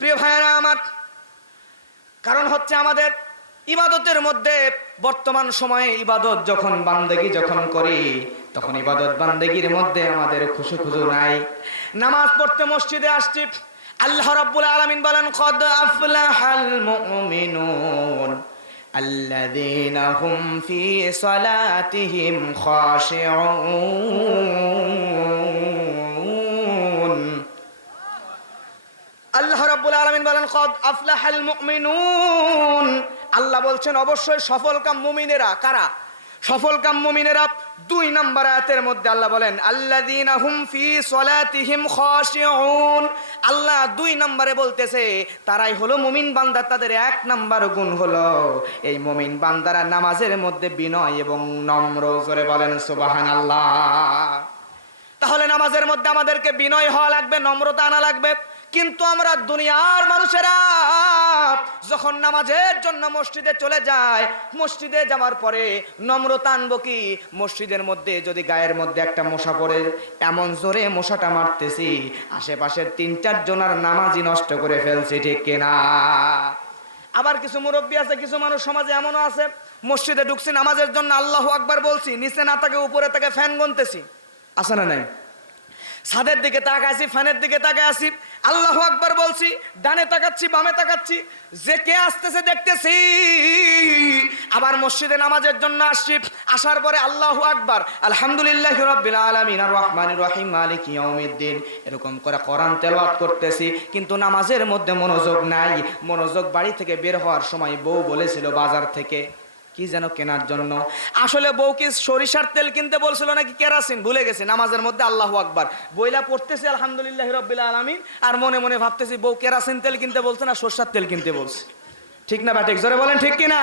প্রিয় ভাইয়েরা আমার, কারণ হচ্ছে আমাদের ইবাদতের মধ্যে বর্তমান সময়ে ইবাদত যখন বান্দেগি যখন করি, তখন ইবাদত বান্দেগির মধ্যে আমাদের খুশু নাই। নামাজ পড়তে মসজিদে আসছি, আল্লাহ রাব্বুল আলামিন বলেন, কদ আফলাহাল মুমিনুন আল্লাযীনা হুম ফি সালাতিহিম খাশিউন। আল্লাহ রাব্বুল আলামিন বলেন, কদ আফলাহাল মুমিনুন। আল্লাহ বলছেন অবশ্যই সফলকাম মুমিনেরা। কারা সফলকাম মুমিনেরা? 2 নম্বর আয়াতের মধ্যে আল্লাহ বলেন, আল্লাযীনা হুম ফি সলাতিহিম খাশিউন। আল্লাহ 2 নম্বরে বলতেছে তারাই হলো মুমিন বান্দা। তাদের 1 নম্বর গুণ হলো এই মুমিন বান্দারা নামাজের মধ্যে বিনয় এবং নম্র। জোরে বলেন সুবহানাল্লাহ। তাহলে নামাজের মধ্যে আমাদেরকে বিনয় হওয়া লাগবে, নম্রতা আনা লাগবে। কিন্তু আমরা দুনিয়ার মানুষেরা যখন নামাজের জন্য মসজিদে চলে যায়, মসজিদে যাওয়ার পরে নম্রতা আনবো কি? মসজিদের মধ্যে যদি গায়ের মধ্যে একটা মশা পড়ে, এমন জোরে মশাটা মারতেছি আশেপাশের 3-4 জনের নামাজই নষ্ট করে ফেলছি, ঠিক কিনা? আবার কিছু মুরব্বী আছে, কিছু মানুষ সমাজে এমনও আছে, মসজিদে ঢুকছি নামাজের জন্য, আল্লাহু আকবার বলছি, নিচে না তাকে উপরে তাকে ফ্যান গুনতেছি, আছে না নাই? ছাদের দিকে তাকাইছি, ফ্যানের দিকে তাকাইছি, আল্লাহু আকবার বলছি, ডানে তাকাচ্ছি বামে তাকাচ্ছি, যে কে আসতেছে দেখতেছি। আবার মসজিদে নামাজের জন্য আসছি, আসার পরে আল্লাহু আকবার, আলহামদুলিল্লাহি রাব্বিল আলামিন আর রহমানির রহিম মালিকি ইয়াউমিদ্দিন, এরকম করে কোরআন তেলাওয়াত করতেছি, কিন্তু নামাজের মধ্যে মনোযোগ নাই। মনোযোগ বাড়ি থেকে বের হওয়ার সময় বউ বলেছিল বাজার থেকে কি যেন কেনার জন্য, আসলে বউ কি সরিষার তেল কিনতে বলছিল নাকি কেরাসিন ভুলে গেছে। নামাজের মধ্যে আল্লাহু আকবার বইলা পড়তেছি আলহামদুলিল্লাহি রাব্বিল আলামিন, আর মনে মনে ভাবতেছি বউ কেরাসিন তেল কিনতে বলছে না সরষার তেল কিনতে বলছে। ঠিক না ব্যাটিক? জোরে বলেন ঠিক কিনা?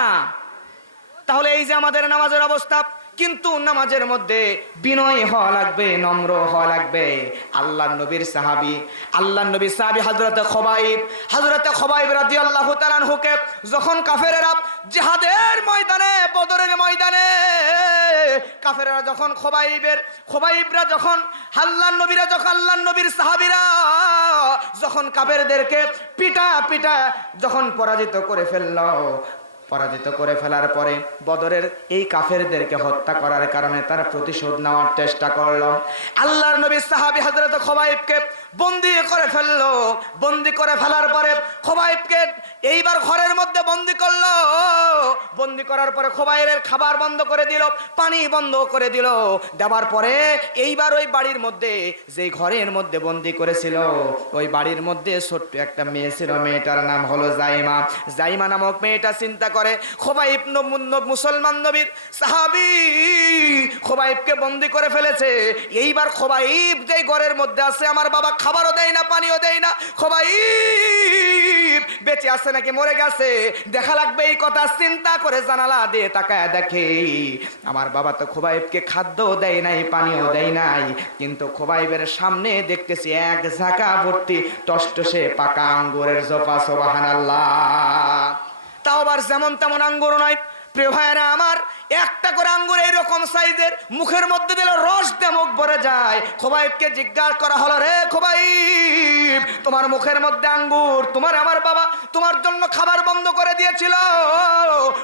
তাহলে এই যে আমাদের নামাজের অবস্থা, কিন্তু নামাজের মধ্যে বিনয় হওয়া লাগবে, নম্র হওয়া লাগবে। আল্লাহর নবীর সাহাবী হযরতে খুবাইব রাদিয়াল্লাহু তাআলা আনহুকে যখন কাফেরেরা জিহাদের ময়দানে, বদরের ময়দানে কাফেরেরা যখন খুবাইবরা যখন আল্লাহর নবীর সাহাবীরা যখন কাফেরদেরকে পিটা যখন পরাজিত করে ফেলার পরে বদরের এই কাফেরদেরকে হত্যা করার কারণে তারা প্রতিশোধ নেওয়ার চেষ্টা করলো। আল্লাহর নবীর সাহাবী হযরত খুবাইবকে বন্দী করে ফেললো। বন্দী করে ফেলার পরে খুবাইবকে এইবার ঘরের মধ্যে বন্দী করলো। বন্দী করার পরে খুবাইবের খাবার বন্ধ করে দিল, পানি বন্ধ করে দিল। দেওয়ার পরে এইবার ওই বাড়ির মধ্যে, যেই ঘরের মধ্যে বন্দী করেছিল, ওই বাড়ির মধ্যে ছোট্ট একটা মেয়ে ছিল, মেয়েটার নাম হলো জাইমা নামক মেয়েটা চিন্তা করে খুবাইব মুসলমান নবীর সাহাবী খুবাইবকে বন্দী করে ফেলেছে। এইবার খুবাইব যেই ঘরের মধ্যে আছে, আমার বাবা খাবারও দেয় না পানিও দেয় না, খুবাইব বেঁচে আছে নাকি মরে গেছে দেখা লাগবে, এই কথা চিন্তা করে জানালা দিয়ে তাকায় দেখে আমার বাবা তো খুবাইবকে খাদ্য দেয় নাই পানিও দেয় নাই, কিন্তু খুবাইবের সামনে দেখতেছি এক ঝাঁকা ভর্তি টসটসে পাকা আঙ্গুরের জোপা। সুবহানাল্লাহ। তাও আবার যেমন তেমন আঙ্গুর নয় প্রিয় ভাইয়েরা আমার, একটা করে আঙ্গুর এইরকম সাইজের, মুখের মধ্যে দিলে রস দিয়ে মুখ ভরে যায়। খুবাইবকে জিজ্ঞাসা করা হলো, রে খুবাইব, তোমার মুখের মধ্যে আঙ্গুর, তোমার আমার বাবা তোমার জন্য খাবার বন্ধ করে দিয়েছিল,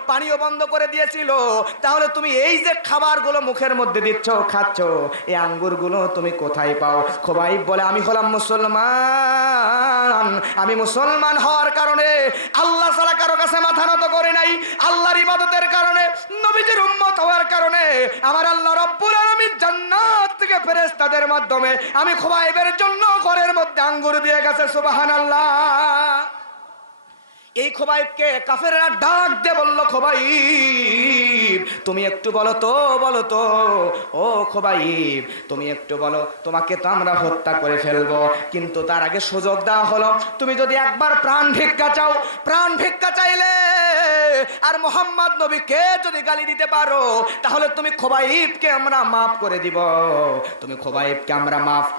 পানিও বন্ধ করে দিয়েছিল, তাহলে তুমি এই যে খাবারগুলো মুখের মধ্যে দিচ্ছ খাচ্ছ, এই আঙ্গুরগুলো তুমি কোথায় পাও? খুবাইব বলে, আমি হলাম মুসলমান, আমি মুসলমান হওয়ার কারণে আল্লাহ ছাড়া কারো কাছে মাথা নত করে নাই, আল্লাহর ইবাদতের কারণে, নবীজির উম্মত হওয়ার কারণে আমার আল্লাহ রব্বুল আলামিন জান্নাত থেকে ফেরেশতাদের মাধ্যমে আমি খুবাইবের জন্য ঘরের মধ্যে আঙ্গুর দিয়ে গেছে। সুবহানাল্লাহ। এই খুবাইবকে কাফেররা ডাক দিয়ে বলল, খুবাইব তুমি একটু বলো তো ও খুবাইব তুমি একটু বলো, তোমাকে তো আমরা হত্যা করে ফেলবো, কিন্তু তার আগে সুযোগ দেওয়া হলো, তুমি যদি একবার প্রাণ ভিক্ষা চাইলে আর মুহাম্মদ নবীকে যদি গালি দিতে পারো, তাহলে তুমি খুবাইবকে আমরা মাফ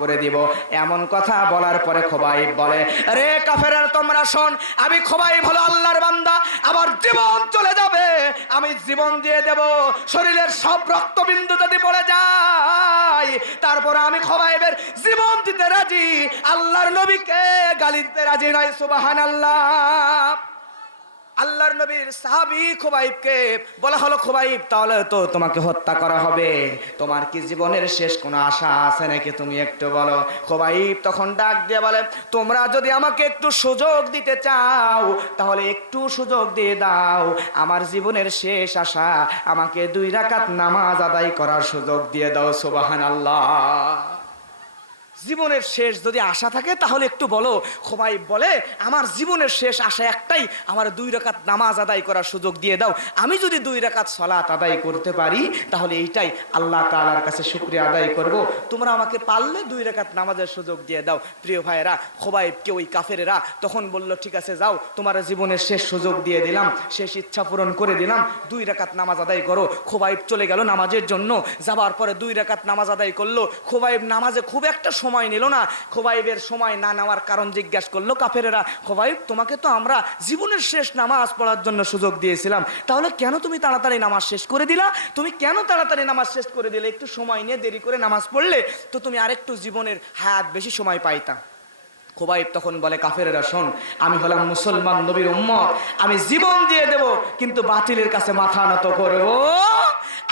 করে দিব, এমন কথা বলার পরে খুবাইব বলে, রে কাফেররা তোমরা শোন, আমি খুবাইব হলো আল্লাহর বান্দা, আমার জীবন চলে যাবে, আমি জীবন দিয়ে দেব, শরীরের সব রক্তবিন্দু যদি পড়ে যায়, তারপর আমি খোবাইবের জীবন দিতে রাজি, আল্লাহর নবীকে গালি দিতে রাজি নয়। সুবহানাল্লাহ। আল্লাহর নবীর সাহাবী খোবাইবকে বলা হলো, খোবাইব তাহলে তো তোমাকে হত্যা করা হবে, তোমার কি জীবনের শেষ কোনো আশা আছে নাকি, তুমি একটু বলো। খোবাইব তখন ডাক দিয়ে বলে, তোমরা যদি আমাকে একটু সুযোগ দিতে চাও তাহলে একটু সুযোগ দিয়ে দাও, আমার জীবনের শেষ আশা, আমাকে 2 রাকাত নামাজ আদায় করার সুযোগ দিয়ে দাও। সুবহানাল্লাহ। জীবনের শেষ যদি আশা থাকে তাহলে একটু বলো। খোবাইব বলে, আমার জীবনের শেষ আশা একটাই, আমার 2 রাকাত নামাজ আদায় করার সুযোগ দিয়ে দাও, আমি যদি 2 রাকাত সালাত আদায় করতে পারি তাহলে এইটাই আল্লাহ তাআলার কাছে শুকরিয়া আদায় করব, তোমরা আমাকে পারলে 2 রাকাত নামাজের সুযোগ দিয়ে দাও। প্রিয় ভাইয়েরা, খোবাইবকে ওই কাফেরেরা তখন বলল, ঠিক আছে যাও, তোমার জীবনের শেষ সুযোগ দিয়ে দিলাম, শেষ ইচ্ছা পূরণ করে দিলাম, 2 রাকাত নামাজ আদায় করো। খোবাইব চলে গেল নামাজের জন্য, যাবার পরে 2 রাকাত নামাজ আদায় করলো। খোবাইব নামাজে খুব একটা সময় নিল না। খোবাইবের সময় না নেওয়ার কারণ জিজ্ঞাসা করলো কাফেরেরা, খোবাইব তোমাকে তো আমরা জীবনের শেষ নামাজ পড়ার জন্য সুযোগ দিয়েছিলাম, তাহলে কেন তুমি তাড়াতাড়ি নামাজ শেষ করে দিলা, তুমি কেন তাড়াতাড়ি নামাজ শেষ করে দিলে, একটু সময় নিয়ে দেরি করে নামাজ পড়লে তো তুমি আরেকটু জীবনের হায়াত বেশি সময় পাইতা। খোবাইব তখন বলে, কাফেরেরা শোন, আমি হলাম মুসলমান নবীর উম্মত, আমি জীবন দিয়ে দেব কিন্তু বাতিলের কাছে মাথা নত করব।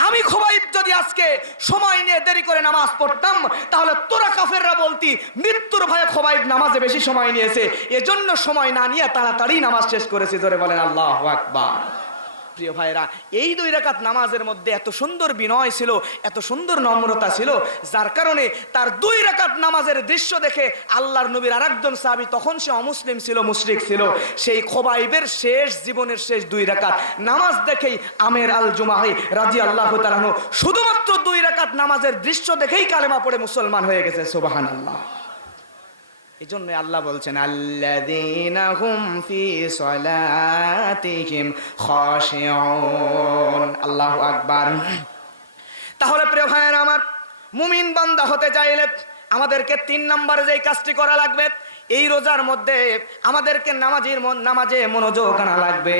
আমি খোবাইব যদি আজকে সময় নিয়ে দেরি করে নামাজ পড়তাম তাহলে তোরা কাফেররা বলতি মৃত্যুর ভয়ে খোবাইব নামাজে বেশি সময় নিয়েছে, এজন্য সময় না নিয়ে তাড়াতাড়ি নামাজ শেষ করেছে। জোরে বলেন আল্লাহু আকবার। প্রিয় ভাইরা, এই 2 রাকাত নামাজের মধ্যে এত সুন্দর বিনয় ছিল, এত সুন্দর নম্রতা ছিল, যার কারণে তার 2 রাকাত নামাজের দৃশ্য দেখে আল্লাহর নবীর আরেকজন সাহাবী, তখন সে অমুসলিম ছিল, মুশরিক ছিল, সেই খোবাইবের শেষ জীবনের শেষ 2 রাকাত নামাজ দেখেই আমের আল জুমাহি রাদিয়াল্লাহু তাআলা আনহু শুধুমাত্র 2 রাকাত নামাজের দৃশ্য দেখেই কালেমা পড়ে মুসলমান হয়ে গেছে। সুবহানাল্লাহ। এজন্য আল্লাহ বলছেন, আল্লাযীনা হুম ফি সালাতিহিম খাশিউন। আল্লাহু আকবার। তাহলে প্রিয় ভাইয়েরা আমার, মুমিন বান্দা হতে চাইলে আমাদেরকে 3 নম্বরে যেই কাজটি করা লাগবে, এই রোজার মধ্যে আমাদেরকে নামাজে মনোযোগ আনা লাগবে।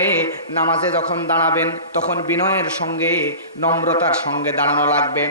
নামাজে যখন দাঁড়াবেন তখন বিনয়ের সঙ্গে নম্রতার সঙ্গে দাঁড়ানো লাগবে।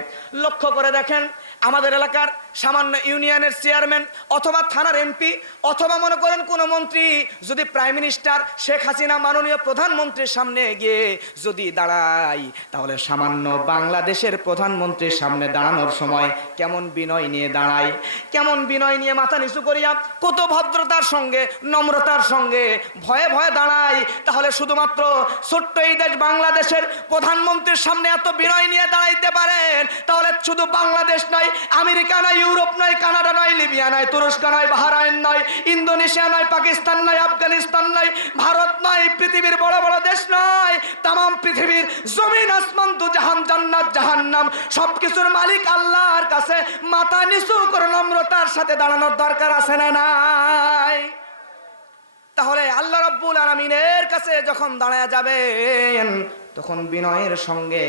লক্ষ্য করে দেখেন, আমাদের এলাকার সামান্য ইউনিয়নের চেয়ারম্যান অথবা থানার এমপি অথবা মনে করেন কোনো মন্ত্রী যদি প্রাইম মিনিস্টার শেখ হাসিনা মাননীয় প্রধানমন্ত্রীর সামনে গিয়ে যদি দাঁড়ায়, তাহলে সামান্য বাংলাদেশের প্রধানমন্ত্রীর সামনে দাঁড়ানোর সময় কেমন বিনয় নিয়ে দাঁড়ায়, কেমন বিনয় নিয়ে মাথা নিচু করিয়া কত ভদ্রতার সঙ্গে নম্রতার সঙ্গে ভয়ে ভয়ে দাঁড়ায়, তাহলে শুধুমাত্র ছোট্ট এই দেশ বাংলাদেশের প্রধানমন্ত্রীর সামনে এত বিনয় নিয়ে দাঁড়াইতে পারেন, তাহলে শুধু বাংলাদেশ নয়, আমেরিকা নয়, ইউরোপ নয়, কানাডা নয়, লিবিয়া নয়, তুরস্ক নয়, বাহরাইন নয়, ইন্দোনেশিয়া নয়, পাকিস্তান নয়, আফগানিস্তান নয়, ভারত নয়, পৃথিবীর বড় বড় দেশ নয়, তাম পৃথিবীর জমিন আসমান দু জাহান জান্নাত জাহান্নাম সবকিছুর মালিক আল্লাহর কাছে মাথা নিচু করে নম্রতার সাথে দাঁড়ানোর দরকার আছে না নাই? তাহলে আল্লাহ রাব্বুল আলামিনের কাছে যখন দাঁড়ায়া যাবেন তখন বিনয়ের সঙ্গে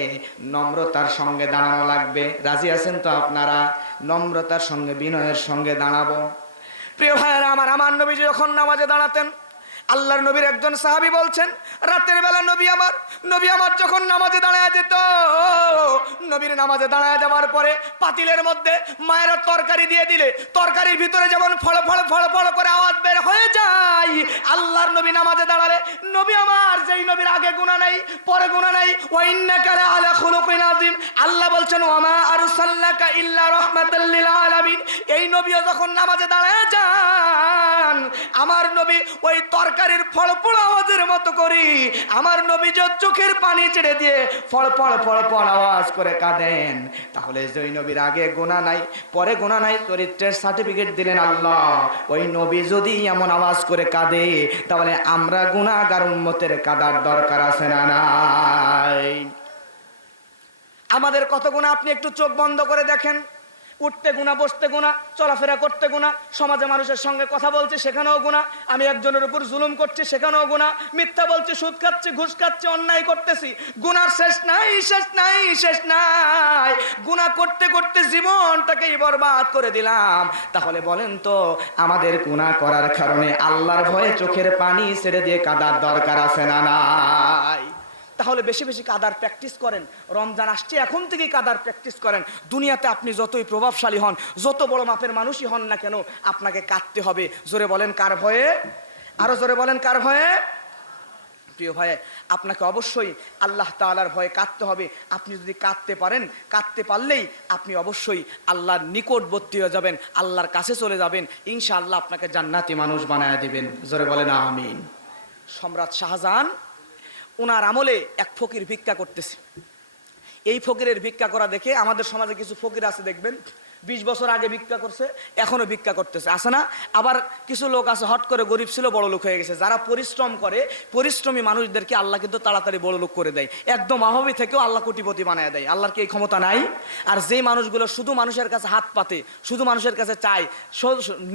নম্রতার সঙ্গে দাঁড়ানো লাগবে। রাজি আছেন তো আপনারা? নম্রতার সঙ্গে বিনয়ের সঙ্গে দাঁড়াবো। প্রিয় ভাইয়েরা আমার, আমার নবীজি যখন নামাজে দাঁড়াতেন, আল্লাহর নবীর একজন সাহাবী বলছেন, রাতের বেলা নবী আমার যখন নামাজে দাঁড়ায় যেত, নবীর নামাজে দাঁড়ায় যাওয়ার পরে পাতিলের মধ্যে মায়েরা তরকারি দিয়ে দিলে তরকারির ভিতরে যেমন ফল ফল ফল ফল করে আওয়াজ বের হয়ে যায়, আল্লাহর নবী নামাজে দাঁড়ালে নবী আমার, যেই নবীর আগে গুনাহ নাই পরে গুনাহ নাই, ওয়া ইন্নাকা লাআলা খুলুকিন আযীম, আল্লাহ বলছেন ওয়া মা আরসালনাকা ইল্লা রাহমাতাল লিল আলামিন, এই নবীও যখন নামাজে দাঁড়ায় যান, আমার নবী ওই তরকারির ফল ফল আওয়াজের মতো করি, আমার নবী যে চোখের পানি ছেড়ে দিয়ে ফল ফল ফল ফল আওয়াজ করে কাঁদেন, তাহলে যেই নবীর আগে গুনাহ নাই পরে গুনাহ নাই, চরিত্রের সার্টিফিকেট দিলেন আল্লাহ, ওই নবী যদি এমন আওয়াজ করে কাঁদে তাহলে আমরা গুনাহগার উম্মতের কাঁদার দরকার আছে না নাই? আমাদের কত গুনাহ আপনি একটু চোখ বন্ধ করে দেখেন। উঠতে গুনাহ, বসতে গুনাহ, চলাফেরা করতে গুনাহ, সমাজে মানুষের সঙ্গে কথা বলছি সেখানেও গুনাহ, আমি একজনের উপর জুলুম করছি সেখানেও গুনাহ, মিথ্যা বলছি, সুদ খাচ্ছি, ঘুষ খাচ্ছি, অন্যায় করতেছি, গুনার শেষ নাই, শেষ নাই, শেষ নাই। গুনাহ করতে করতে জীবনটাকেই বরবাদ করে দিলাম। তাহলে বলেন তো, আমাদের গুনাহ করার কারণে আল্লাহর ভয়ে চোখের পানি ছেড়ে দিয়ে কাঁদার দরকার আছে না নাই? তাহলে বেশি বেশি কাদার প্র্যাকটিস করেন। রমজান আসছে, এখন থেকেই কাদার প্র্যাকটিস করেন। দুনিয়াতে আপনি যতই প্রভাবশালী হন, যত বড় মাপের মানুষই হন না কেন, আপনাকে কাঁদতে হবে। জোরে বলেন কার ভয়ে? আরো জোরে বলেন কার ভয়ে? প্রিয় ভাই, আপনাকে অবশ্যই আল্লাহ তাআলার ভয়ে কাঁদতে হবে। আপনি যদি কাঁদতে পারেন, কাঁদতে পারলেই আপনি অবশ্যই আল্লাহর নিকটবর্তী হয়ে যাবেন, আল্লাহর কাছে চলে যাবেন। ইনশাআল্লাহ আপনাকে জান্নাতি মানুষ বানায় দিবেন। জোরে বলেন আমিন। সম্রাট শাহজাহান, ওনার আমলে এক ফকির ভিক্ষা করতেছে। এই ফকিরের ভিক্ষা করা দেখে আমাদের সমাজে কিছু ফকির আছে, দেখবেন 20 বছর আগে ভিক্ষা করছে, এখনো ভিক্ষা করতেছে, আছে না? আবার কিছু লোক আছে হট করে গরিব ছিল বড় লোক হয়ে গেছে। যারা পরিশ্রম করে, পরিশ্রমী মানুষদেরকে আল্লাহ কিন্তু তাড়াতাড়ি বড় লোক করে দেয়। একদম অভাবী থেকেও আল্লাহ কোটিপতি বানায় দেয়। আল্লাহর কি এই ক্ষমতা নাই? আর যে মানুষগুলো শুধু মানুষের কাছে হাত পাতে, শুধু মানুষের কাছে চায়,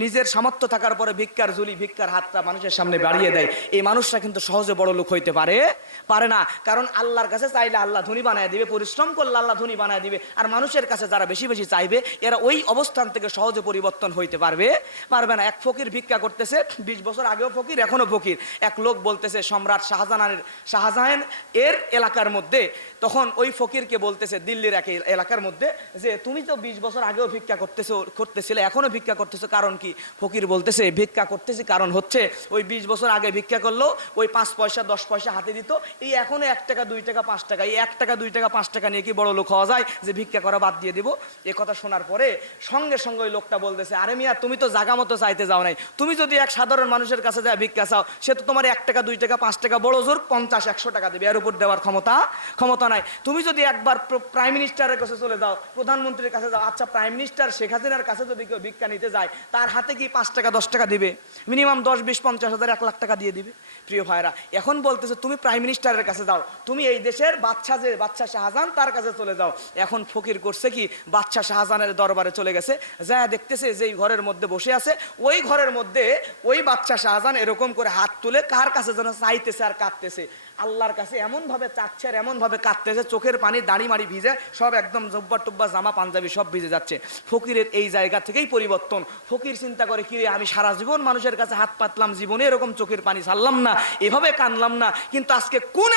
নিজের সামর্থ্য থাকার পরে ভিক্ষার ঝুলি, ভিক্ষার হাতটা মানুষের সামনে বাড়িয়ে দেয়, এই মানুষরা কিন্তু সহজে বড় লোক হইতে পারে না। কারণ আল্লাহর কাছে চাইলে আল্লাহ ধনী বানায় দিবে, পরিশ্রম করলে আল্লাহ ধনী বানায় দিবে। আর মানুষের কাছে যারা বেশি বেশি চাইবে, ওই অবস্থান থেকে সহজে পরিবর্তন হইতে পারবে না। এক ফকির ভিক্ষা করতেছে, 20 বছর আগেও ফকির, এখনো ফকির। এক লোক বলতেছে সম্রাট শাহজাহান এর এলাকার মধ্যে, তখন ওই ফকিরকে বলতেছে দিল্লির এক এলাকার মধ্যে, যে তুমি তো 20 বছর আগেও ভিক্ষা করতেছিলে, এখনো ভিক্ষা করতেছো, কারণ কি? ফকির বলতেছে ভিক্ষা করতেছি কারণ হচ্ছে, ওই 20 বছর আগে ভিক্ষা করলো, ওই 5 পয়সা 10 পয়সা হাতে দিত, এই এখনো 1 টাকা 2 টাকা 5 টাকা, এই 1 টাকা 2 টাকা 5 টাকা নিয়ে কি বড় লোক হওয়া যায় যে ভিক্ষা করা বাদ দিয়ে দিব? এ কথা শোনার পরে সঙ্গে সঙ্গে ওই লোকটা বলতেছে, আরে মিয়া, তুমি তো জায়গা মতো চাইতে যাও নাই। তুমি যদি এক সাধারণ মানুষের কাছে যায় ভিক্ষা চাও, সে তো তোমার 1 টাকা 2 টাকা 5 টাকা, বড় জোর 50-100 টাকা দেবে, এর উপর দেওয়ার ক্ষমতা নাই। তুমি যদি একবার প্রাইম মিনিস্টারের কাছে চলে যাও, প্রধানমন্ত্রীর কাছে যাও, আচ্ছা প্রাইম মিনিস্টার শেখ হাসিনার কাছে যদি কেউ ভিক্ষা নিতে যায়, তার হাতে কি 5 টাকা 10 টাকা দিবে? মিনিমাম 10, 20, 50 হাজার, 1 লাখ টাকা দিয়ে দিবে। প্রিয় ভাইরা, এখন বলতেছে তুমি প্রাইম মিনিস্টারের কাছে যাও, তুমি এই দেশের বাদশা শাহজাহান, তার কাছে চলে যাও। এখন ফকির করছে কি, বাদশা শাহজাহানের দরবারে চলে গেছে, যা দেখতেছে যেই ঘরের মধ্যে বসে আছে, ওই ঘরের মধ্যে ওই বাদশা শাহজাহান এরকম করে হাত তুলে কার কাছে যেন চাইতেছে আর কাঁদতেছে। আল্লাহর কাছে এমন ভাবে চাচ্ছে আর এমন ভাবে কাঁদতেছে, চোখের পানি, দাড়ি মাড়ি ভিজে সব, একদম জব্বা টব্বা, জামা পাঞ্জাবি সব ভিজে যাচ্ছে। ফকিরের এই জায়গা থেকেই পরিবর্তন। ফকির চিন্তা করে, কিরে, আমি সারা জীবন মানুষের কাছে হাত পাতলাম, জীবনে এরকম চোখের পানি ছাড়লাম না, এভাবে কানলাম না, কিন্তু আজকে কোন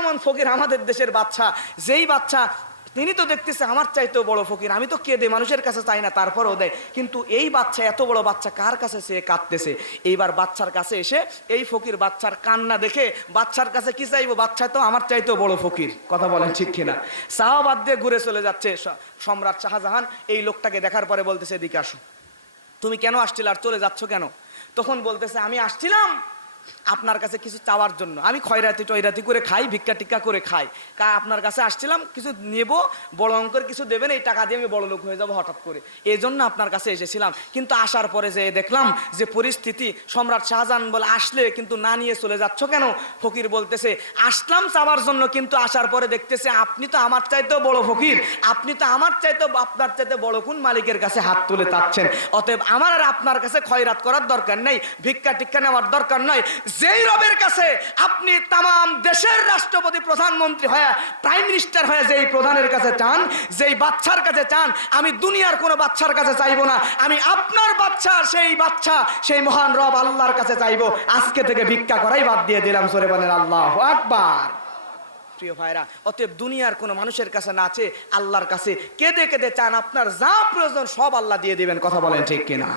এমন ফকির আমাদের দেশের বাচ্চা, যেই বাচ্চা তিনি তো দেখতেছে আমার চাইতেও বড় ফকির, আমি তো কেঁদে মানুষের কাছে চাই না, তারপরেও দেয়, কিন্তু এই বাচ্চা, এত বড় বাচ্চা কার কাছে সে কাঁদতেছে। এইবার বাচ্চার কাছে এসে এই ফকির বাচ্চার কান্না দেখে, বাচ্চার কাছে কি চাইবো, বাচ্চা তো আমার চাইতেও বড় ফকির, কথা বলেন ঠিক কিনা? চাওয়া বাদ দিয়ে ঘুরে চলে যাচ্ছে। সম্রাট শাহজাহান এই লোকটাকে দেখার পরে বলতেছে, এদিকে আসো, তুমি কেন আসছিলে আর চলে যাচ্ছ কেন? তখন বলতেছে, আমি আসছিলাম আপনার কাছে কিছু চাওয়ার জন্য, আমি খয়রাতি টয়রাতি করে খাই, ভিক্ষা টিক্ষা করে খাই, আপনার কাছে আসছিলাম, কিছু নেব, বড় অঙ্কের কিছু দেবেন, এই টাকা দিয়ে আমি বড় লোক হয়ে যাব হঠাৎ করে, এই জন্য আপনার কাছে এসেছিলাম। কিন্তু আসার পরে যে দেখলাম যে পরিস্থিতি, সম্রাট শাহজাহান বলে, আসলে কিন্তু না নিয়ে চলে যাচ্ছ কেন? ফকির বলতেছে, আসলাম চাওয়ার জন্য, কিন্তু আসার পরে দেখতেছে আপনি তো আমার চাইতেও বড় ফকির, আপনি তো আমার চাইতেও, আপনার চাইতে বড় কোন মালিকের কাছে হাত তুলে চাচ্ছেন, অতএব আমার আর আপনার কাছে খয়রাত করার দরকার নেই, ভিক্ষা টিক্ষা নেওয়ার দরকার নয়। যেই রবের কাছে আপনি তাম দেশের রাষ্ট্রপতি, প্রধানমন্ত্রী হয়ে, প্রাইম মিনিস্টার হয়ে যেই প্রধানের কাছে চান, যেই বাচ্চার কাছে চান, আমি দুনিয়ার কোনো বাচ্চার কাছে চাইবো না, আমি আপনার বাচ্চা, সেই মহান রব আল্লাহর কাছে চাইবো। আজকে থেকে ভিক্ষা করাই বাদ দিয়ে দিলাম। জোরে বলেন আল্লাহু আকবার। প্রিয় ভাইরা, অতএব দুনিয়ার কোনো মানুষের কাছে না চেয়ে আল্লাহর কাছে কেঁদে কেঁদে চান, আপনার যা প্রয়োজন সব আল্লাহ দিয়ে দিবেন, কথা বলেন ঠিক কিনা?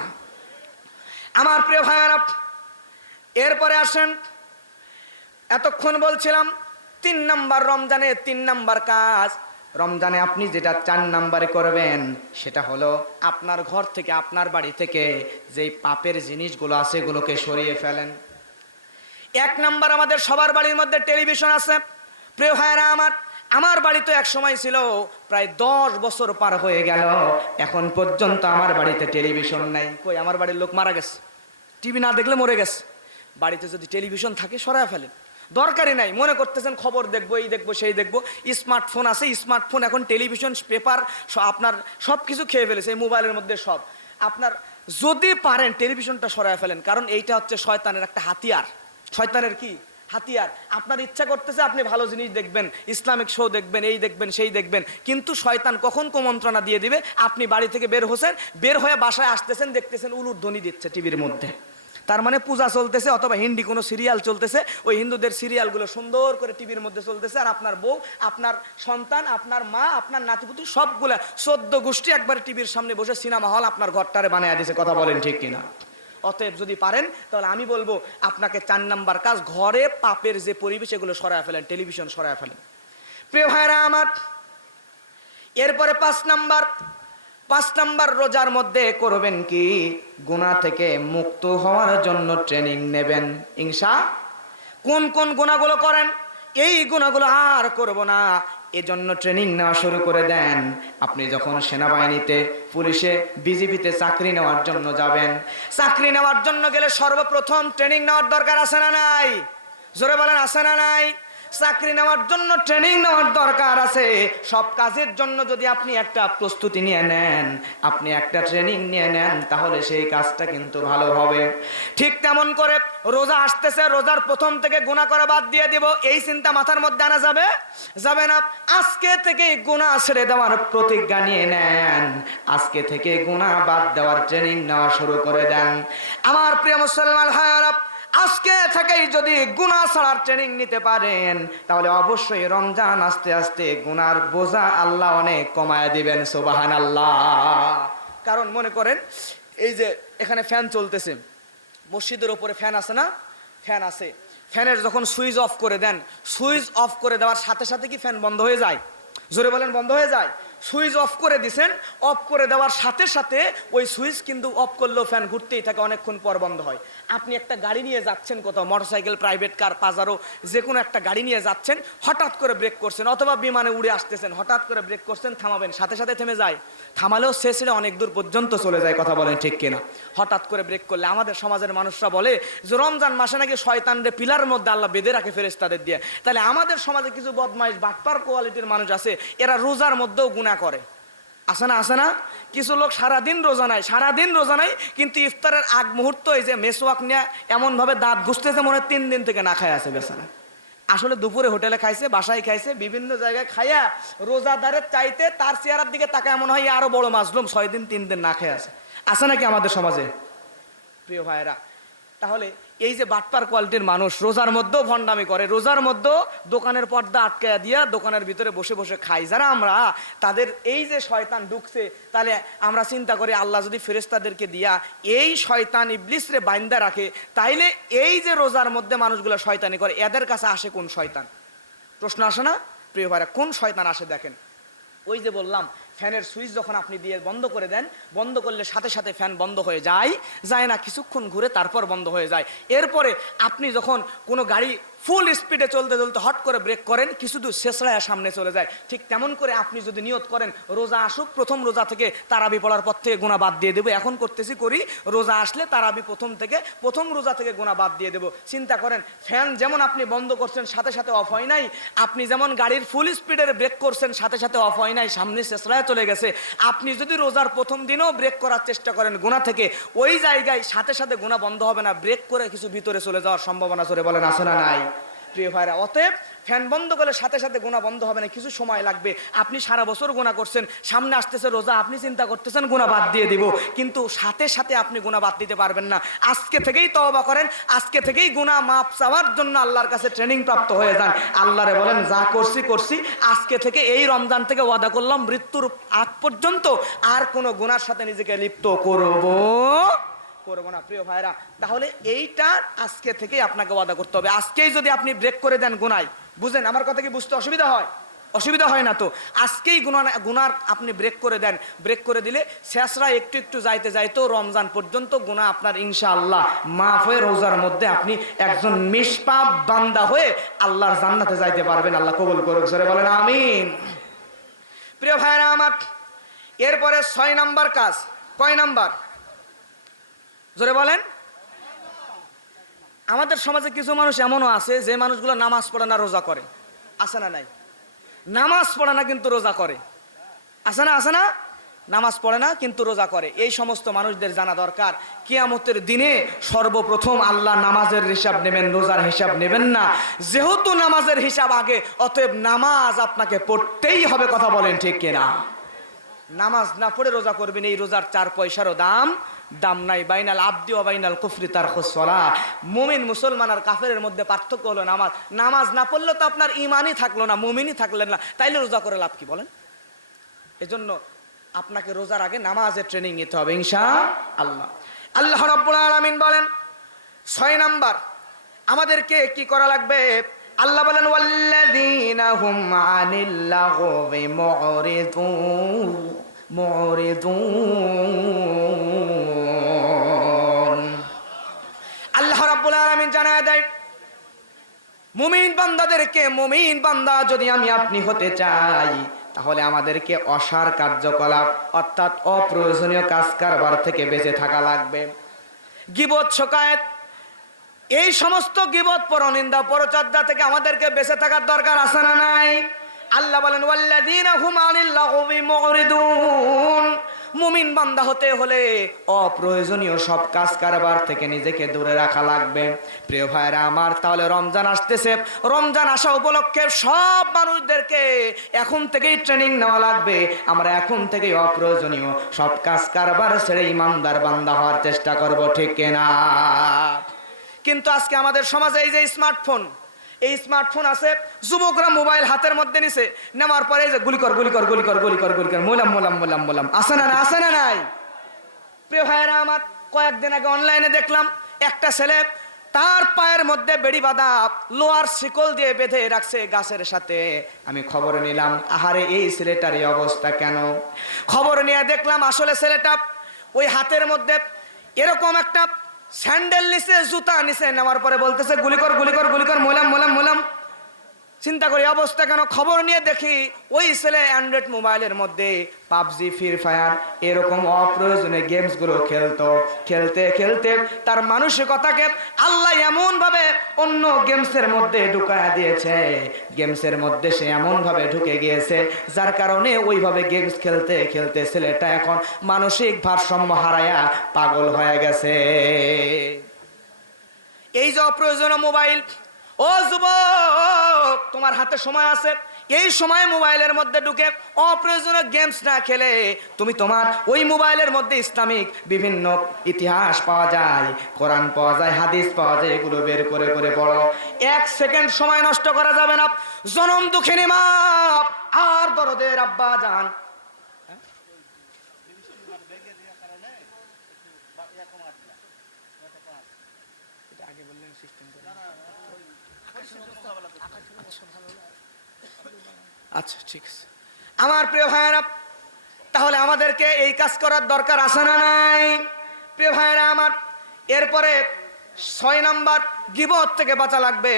আমার প্রিয় ভাইরা, এরপরে আসেন, এতক্ষণ বলছিলাম 3 নাম্বার, রমজানে 3 নাম্বার কাজ। রমজানে আপনি যেটা 4 নাম্বারে করবেন, সেটা হলো আপনার ঘর থেকে, আপনার বাড়ি থেকে যেই পাপের জিনিসগুলো আছে, এগুলোকে সরিয়ে ফেলেন। 1 নাম্বার, আমাদের সবার বাড়ির মধ্যে টেলিভিশন আছে। প্রিয় ভাইরা, আমার বাড়ি তো এক সময় ছিল, প্রায় 10 বছর পার হয়ে গেল, এখন পর্যন্ত আমার বাড়িতে টেলিভিশন নাই। কই, আমার বাড়ির লোক মারা গেছে, টিভি না দেখলে মরে গেছে। বাড়িতে যদি টেলিভিশন থাকে সরায় ফেলেন, দরকারই নাই, মনে করতেছেন খবর দেখবো, এই দেখবো, সেই দেখবো। স্মার্টফোন আছে, স্মার্টফোন এখন টেলিভিশন, পেপার, আপনার সব কিছু খেয়ে ফেলেছে এই মোবাইলের মধ্যে সব। আপনার যদি পারেন টেলিভিশনটা সরায় ফেলেন, কারণ এইটা হচ্ছে শয়তানের একটা হাতিয়ার। শয়তানের কি হাতিয়ার? আপনার ইচ্ছা করতেছে আপনি ভালো জিনিস দেখবেন, ইসলামিক শো দেখবেন, এই দেখবেন, সেই দেখবেন, কিন্তু শয়তান কখন কুমন্ত্রণা দিয়ে দিবে, আপনি বাড়ি থেকে বের হচ্ছেন, বের হয়ে বাসায় আসতেছেন, দেখতেছেন উলুর ধ্বনি দিচ্ছে টিভির মধ্যে। তার মানে পূজা চলতেছে অথবা হিন্দি কোনো সিরিয়াল চলতেছে, ওই হিন্দুদের সিরিয়ালগুলো সুন্দর করে টিভির মধ্যে চলতেছে, আর আপনার বউ, আপনার সন্তান, আপনার মা, আপনার নাতিপুতি সবগুলা 14 গোষ্ঠী একবার টিভির সামনে বসে সিনেমা হল আপনার ঘরটারে বানিয়ে দিয়েছে। কথা বলেন ঠিক কিনা? অতএব যদি পারেন তাহলে আমি বলবো আপনাকে 4 নাম্বার কাজ, ঘরে পাপের যে পরিবেশ এগুলো সরায় ফেলেন, টেলিভিশন সরায় ফেলেন। প্রিয় ভাইরা আমার, এরপরে 5 নাম্বার রোজার মধ্যে করবেন কি, গুনাহ থেকে মুক্ত হওয়ার জন্য ট্রেনিং নেবেন কোন কোন গুনাহগুলো করেন, এই গুনাহগুলো আর করব না, এজন্য ট্রেনিং নেওয়া শুরু করে দেন। আপনি যখন সেনাবাহিনীতে, পুলিশে, বিজিবিতে চাকরি নেওয়ার জন্য যাবেন, চাকরি নেওয়ার জন্য গেলে সর্বপ্রথম ট্রেনিং নেওয়ার দরকার আছে না নাই? জোরে বলেন, আছে না নাই? চাকরি নেওয়ার জন্য ট্রেনিং নেওয়ার দরকার আছে। সব কাজের জন্য যদি আপনি একটা প্রস্তুতি নিয়ে নেন, আপনি একটা ট্রেনিং নিয়ে নেন, তাহলে সেই কাজটা কিন্তু ভালো হবে। ঠিক তেমন করে রোজা আসতেছে, রোজার প্রথম থেকে গুনাহ করা বাদ দিয়ে দিব, এই চিন্তা মাথার মধ্যে আনা যাবে না। আজকে থেকে গুনাহ ছেড়ে দেওয়ার প্রতিজ্ঞা নিয়ে নেন, আজকে থেকে গুনাহ বাদ দেওয়ার ট্রেনিং নেওয়া শুরু করে দেন। আমার প্রিয় মুসলমান ভাইরা, আজকে থেকেই যদি গুনাহ ছাড়ার ট্রেনিং নিতে পারেন, তাহলে অবশ্যই রমজান আস্তে আস্তে গুনার বোঝা আল্লাহ অনেক কমায় দিবেন। সুবহানাল্লাহ। কারণ মনে করেন এই যে এখানে ফ্যান চলতেছে, মসজিদের উপরে ফ্যান আছে না? ফ্যান আছে। ফ্যানের যখন সুইচ অফ করে দেন, সুইচ অফ করে দেওয়ার সাথে সাথে কি ফ্যান বন্ধ হয়ে যায়? জোরে বলেন, বন্ধ হয়ে যায়? সুইচ অফ করে দিছেন, অফ করে দেওয়ার সাথে সাথে ওই সুইচ কিন্তু অফ করলেও ফ্যান ঘুরতেই থাকে, অনেকক্ষণ পর বন্ধ হয়। আপনি একটা গাড়ি নিয়ে যাচ্ছেন কোথাও, মোটরসাইকেল, প্রাইভেট কার, পাজারো, যে কোনো একটা গাড়ি নিয়ে যাচ্ছেন, হঠাৎ করে ব্রেক করছেন, অথবা বিমানে উড়ে আসতেছেন, হঠাৎ করে ব্রেক করছেন, থামাবেন, সাথে সাথে থেমে যায়? থামালেও শেষে অনেক দূর পর্যন্ত চলে যায়। কথা বলেন ঠিক কিনা? হঠাৎ করে ব্রেক করলে আমাদের সমাজের মানুষরা বলে যে রমজান মাসে নাকি শয়তানরে পিলারের মধ্যে আল্লাহ বেঁধে রাখে ফেরেশতাদের দিয়ে। তাহলে আমাদের সমাজে কিছু বদমাইশ, বাটপার কোয়ালিটির মানুষ আছে, এরা রোজার মধ্যেও গুনাহ করে। আছে না? কিছু লোক সারাদিন রোজা নাই, কিন্তু ইফতারের আগ মুহূর্ত এই যে মেসওয়াক নিয়ে এমনভাবে দাঁত ঘুষতেছে মনে 3 দিন থেকে না খায় আছে বেচারা। আসলে দুপুরে হোটেলে খাইছে, বাসায় খাইছে, বিভিন্ন জায়গায় খাইয়া রোজাদারের চাইতে তার চেহারার দিকে তাকায় মনে হয় আরো বড় মাজলুম, 6 দিন 3 দিন না খেয়ে আছে নাকি আমাদের সমাজে? প্রিয় ভাইরা, তাহলে এই যে বাটপার কোয়ালিটির মানুষ রোজার মধ্যেও ভণ্ডামি করে, রোজার মধ্যেও দোকানের পর্দা আটকায়া দিয়া দোকানের ভিতরে বসে বসে খাই, যারা আমরা তাদের এই যে শয়তান ঢুকছে, তাহলে আমরা চিন্তা করি আল্লাহ যদি ফেরেশতাদেরকে দিয়া এই শয়তান ইবলিসরে বাইন্দা রাখে, তাইলে এই যে রোজার মধ্যে মানুষগুলো শয়তানি করে, এদের কাছে আসে কোন শয়তান? প্রশ্ন আসে না? প্রিয় ভাইরা, কোন শয়তান আসে দেখেন। ওই যে বললাম, ফ্যানের সুইচ যখন আপনি দিয়ে বন্ধ করে দেন, বন্ধ করলে সাথে সাথে ফ্যান বন্ধ হয়ে যায় না, কিছুক্ষণ ঘুরে তারপর বন্ধ হয়ে যায়। এরপরে আপনি যখন কোনো গাড়ি ফুল স্পিডে চলতে চলতে হট করে ব্রেক করেন, কিছু দূর শেষরায় সামনে চলে যায়। ঠিক তেমন করে আপনি যদি নিয়ত করেন রোজা আসুক, প্রথম রোজা থেকে তারাবি পড়ার পর থেকে গুনাহ বাদ দিয়ে দেবো, এখন করি, রোজা আসলে তারাবি প্রথম রোজা থেকে গুনাহ বাদ দিয়ে দেবো। চিন্তা করেন, ফ্যান যেমন আপনি বন্ধ করছেন সাথে সাথে অফ হয় নাই, আপনি যেমন গাড়ির ফুল স্পিডের ব্রেক করছেন সাথে সাথে অফ হয় নাই, সামনে শেষরায় চলে গেছে। আপনি যদি রোজার প্রথম দিনেও ব্রেক করার চেষ্টা করেন গুনাহ থেকে, ওই জায়গায় সাথে সাথে গুনাহ বন্ধ হবে না, ব্রেক করে কিছু ভিতরে চলে যাওয়ার সম্ভাবনা জোরে বলেন আছে না নাই? প্রিয় ভাইরা, অতএব ফ্যান বন্ধ করলে সাথে সাথে গুনাহ বন্ধ হবে না, কিছু সময় লাগবে। আপনি সারা বছর গুনাহ করছেন, সামনে আসতেছে রোজা, আপনি চিন্তা করতেছেন গুনাহ বাদ দিয়ে দিব, কিন্তু সাথে সাথে আপনি গুনাহ বাদ দিতে পারবেন না। আজকে থেকেই তওবা করেন, আজকে থেকেই গুনাহ মাফ চাওয়ার জন্য আল্লাহর কাছে ট্রেনিং প্রাপ্ত হয়ে যান। আল্লাহরে বলেন যা করছি, আজকে থেকে এই রমজান থেকে ওয়াদা করলাম মৃত্যুর আগ পর্যন্ত আর কোনো গুনাহর সাথে নিজেকে লিপ্ত করব না। প্রিয় ভাইরা, তাহলে এইটা আজকে থেকেই আপনাকে ওয়াদা করতে হবে। আজকেই যদি আপনি ব্রেক করে দেন গুনায়, বুঝেন আমার কথা কি? বুঝতে অসুবিধা হয়? অসুবিধা হয় না তো? আজকেই গুনার আপনি ব্রেক করে দেন, ব্রেক করে দিলে শেষরা একটু যাইতেও রমজান পর্যন্ত গুনাহ আপনার ইনশাআল্লাহ মাফ হয়ে রোজার মধ্যে আপনি একজন নিষ্পাপ বান্দা হয়ে আল্লাহর জান্নাতে যাইতে পারবেন। আল্লাহ কবুল করুক, জোরে বলেন আমিন। প্রিয় ভাইরা আমার, এরপরে 6 নাম্বার কাজ। কয় নাম্বার? জোরে বলেন। আমাদের সমাজে কিছু মানুষ এমনও আছে যে মানুষগুলো নামাজ পড়ে না, রোজা করে। আছে না নাই? নামাজ পড়ে না কিন্তু রোজা করে। আছে না? আছে না? নামাজ পড়ে না কিন্তু রোজা করে। এই সমস্ত মানুষদের জানা দরকার, কিয়ামতের দিনে সর্বপ্রথম আল্লাহ নামাজের হিসাব নেবেন, রোজার হিসাব নেবেন না। যেহেতু নামাজের হিসাব আগে, অতএব নামাজ আপনাকে পড়তেই হবে। কথা বলেন ঠিক কিনা? নামাজ না পড়ে রোজা করবেন, এই রোজার 4 পয়সারও দাম নাই। বাইনাল আব্দি ওয়া বাইনাল কুফরি তারকুস সালাহ। মুমিন মুসলমান আর কাফেরের মধ্যে পার্থক্য হলো নামাজ। নামাজ না পড়লে তো আপনার ঈমানই থাকলো না, মুমিনই থাকলেন না, তাইলে রোজা করে লাভ কি বলেন? এজন্য আপনাকে রোজার আগে নামাজের ট্রেনিং নিতে হবে ইনশাআল্লাহ। আল্লাহ রাব্বুল আলামিন বলেন 6 নাম্বার আমাদেরকে কি করা লাগবে। আল্লাহ বলেন ওয়াল্লাযীনা হুম আনিল লাগবি মুরিদুন। আল্লাহ রাব্বুল আলামিন জানায় দেয়, মুমিন বান্দাদেরকে, মুমিন বান্দা যদি আমি আপনি হতে চাই, তাহলে আমাদেরকে অসার কার্যকলাপ অর্থাৎ অপ্রয়োজনীয় কাজ কারবার থেকে বেঁচে থাকা লাগবে। গীবত, শিকায়েত, এই সমস্ত গীবত, পরনিন্দা, পরচর্চা থেকে আমাদেরকে বেঁচে থাকার দরকার আছে না নাই? আল্লাহ বলেন ওয়াল্লাযীনা হুম আনিল লাগবি মুরিদুন। মুমিন বান্দা হতে হলে অপ্রয়োজনীয় সব কাজ কারবার থেকে নিজেকে দূরে রাখা লাগবে। প্রিয় ভাইরা আমার, তাহলে রমজান আসতেছে। রমজান আসা উপলক্ষে সব মানুষদেরকে এখন থেকেই ট্রেনিং নেওয়া লাগবে। আমরা এখন থেকেই অপ্রয়োজনীয় সব কাজ কারবার ছেড়ে ইমানদার বান্দা হওয়ার চেষ্টা করব, ঠিক কিনা? কিন্তু আজকে আমাদের সমাজে এই যে স্মার্টফোন, এই স্মার্টফোন আছে, যুবকরা মোবাইল হাতের মধ্যে নিছে, নেওয়ার পরে যে গুলি কর গুলি কর গুলি কর গুলি কর গুলি কর, মোলাম মোলাম মোলাম মোলাম। আসে না? আসে না নাই? প্রিয় ভাইয়েরা আমার, কয়েকদিন আগে অনলাইনে দেখলাম একটা ছেলে তার পায়ের মধ্যে বেড়ি বাঁধা, লোহার শিকল দিয়ে বেঁধে রাখছে গাছের সাথে। আমি খবর নিলাম, আহারে এই ছেলেটার এই অবস্থা কেন? খবর নিয়ে দেখলাম আসলে ছেলেটা ওই হাতের মধ্যে এরকম একটা স্যান্ডেল নিছে, জুতা নিছে, নেওয়ার পরে বলতেছে গুলি কর গুলি কর গুলি কর, মোলাম মোলাম মোলাম। চিন্তা করি অবস্থা কেন? খবর নিয়ে দেখি ওই ছেলে অ্যান্ড্রয়েড মোবাইলের মধ্যে পাবজি, ফ্রি ফায়ার এরকম অপ্রয়োজনীয় গেমস গুলো খেলতো। খেলতে খেলতে তার মানসিকতাকে আল্লাহ এমন ভাবে অন্য গেমসের মধ্যে ঢুকায়া দিয়েছে, গেমসের মধ্যে সে এমন ভাবে ঢুকে গিয়েছে, যার কারণে ওইভাবে গেমস খেলতে খেলতে ছেলেটা এখন মানসিক ভারসাম্য হারায়া পাগল হয়ে গেছে। এই যে অপ্রয়োজনীয় মোবাইল, ও যুবক, তোমার হাতে সময় আছে, এই সময় মোবাইলের মধ্যে ঢুকে অপ্রয়োজনীয় গেমস না খেলে তুমি তোমার ওই মোবাইলের মধ্যে ইসলামিক বিভিন্ন ইতিহাস পাওয়া যায়, কোরআন পাওয়া যায়, হাদিস পাওয়া যায়, এগুলো বের করে করে পড়ো। 1 সেকেন্ড সময় নষ্ট করা যাবে না। জনম দুঃখিনী মা আর দরদের আব্বা জান, আচ্ছা ঠিক আছে আমার প্রিয় ভাইয়েরা, তাহলে আমাদেরকে এই কাজ করার দরকার আছে না নাই? প্রিয় ভাইয়েরা আমার, এরপরে 6 নাম্বার গীবত থেকে বাঁচা লাগবে।